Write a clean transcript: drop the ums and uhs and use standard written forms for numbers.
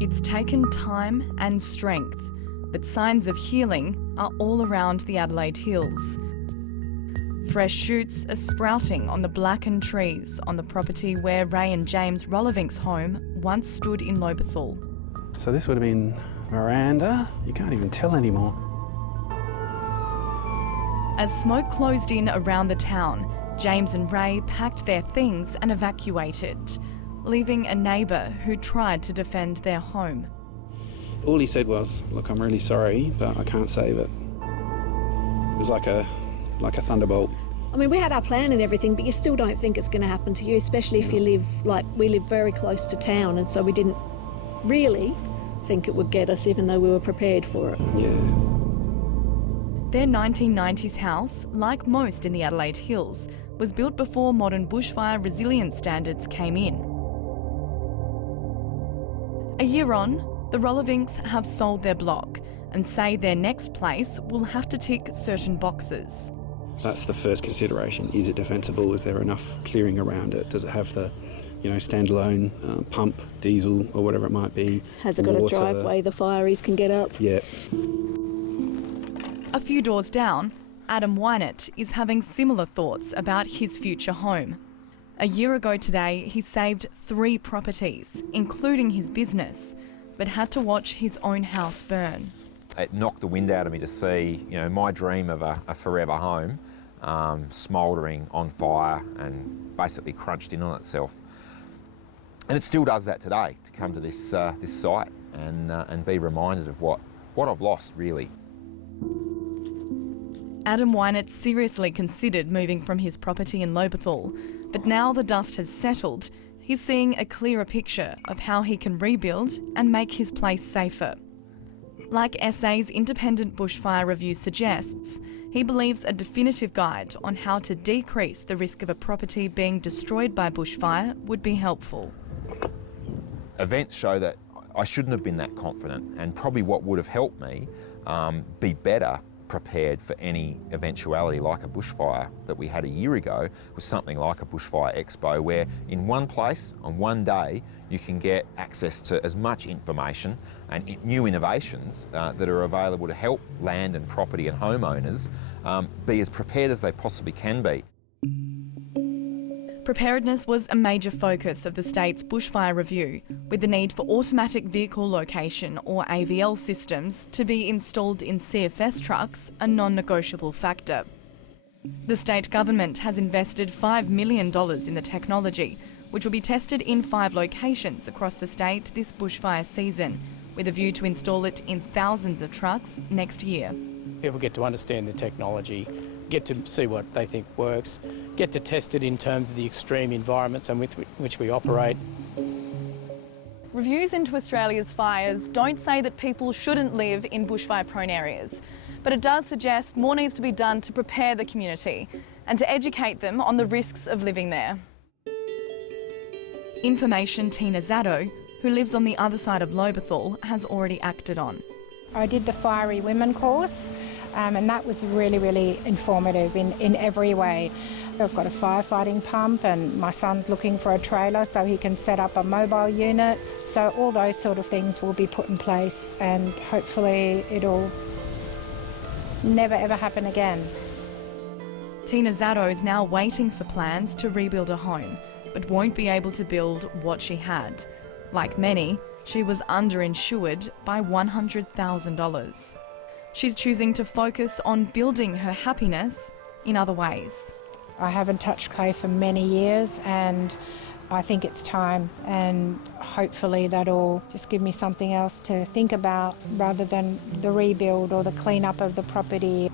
It's taken time and strength, but signs of healing are all around the Adelaide Hills. Fresh shoots are sprouting on the blackened trees on the property where Ray and James Rollovink's home once stood in Lobethal. So this would have been veranda. You can't even tell anymore. As smoke closed in around the town, James and Ray packed their things and evacuated, leaving a neighbour who tried to defend their home. All he said was, "Look, I'm really sorry, but I can't save it." It was like a thunderbolt. I mean, we had our plan and everything, but you still don't think it's going to happen to you, especially if you live, like, we live very close to town, and so we didn't really think it would get us, even though we were prepared for it. Yeah. Their 1990s house, like most in the Adelaide Hills, was built before modern bushfire resilience standards came in. A year on, the Rollovinks have sold their block and say their next place will have to tick certain boxes. That's the first consideration. Is it defensible? Is there enough clearing around it? Does it have the, standalone pump, diesel, or whatever it might be? Has it got a driveway the fireys can get up? Yeah. A few doors down, Adam Wynett is having similar thoughts about his future home. A year ago today, he saved 3 properties, including his business, but had to watch his own house burn. It knocked the wind out of me to see, my dream of a forever home smouldering on fire and basically crunched in on itself. And it still does that today, to come to this site and be reminded of what I've lost, really. Adam Wynett seriously considered moving from his property in Lobethal, but now the dust has settled, he's seeing a clearer picture of how he can rebuild and make his place safer. Like SA's independent bushfire review suggests, he believes a definitive guide on how to decrease the risk of a property being destroyed by bushfire would be helpful. Events show that I shouldn't have been that confident, and probably what would have helped me be better prepared for any eventuality like a bushfire that we had a year ago was something like a bushfire expo, where in one place on one day you can get access to as much information and new innovations that are available to help land and property and homeowners be as prepared as they possibly can be. Preparedness was a major focus of the state's bushfire review, with the need for automatic vehicle location or AVL systems to be installed in CFS trucks a non-negotiable factor. The state government has invested $5 million in the technology, which will be tested in 5 locations across the state this bushfire season, with a view to install it in thousands of trucks next year. People get to understand the technology, get to see what they think works, get to test it in terms of the extreme environments in which we operate. Reviews into Australia's fires don't say that people shouldn't live in bushfire-prone areas, but it does suggest more needs to be done to prepare the community and to educate them on the risks of living there. Information Tina Zaddo, who lives on the other side of Lobethal, has already acted on. I did the Fiery Women course, and that was really, really informative in every way. I've got a firefighting pump, and my son's looking for a trailer so he can set up a mobile unit. So all those sort of things will be put in place, and hopefully it'll never ever happen again. Tina Zaddo is now waiting for plans to rebuild a home, but won't be able to build what she had. Like many, she was underinsured by $100,000. She's choosing to focus on building her happiness in other ways. I haven't touched clay for many years, and I think it's time, and hopefully that'll just give me something else to think about rather than the rebuild or the clean up of the property.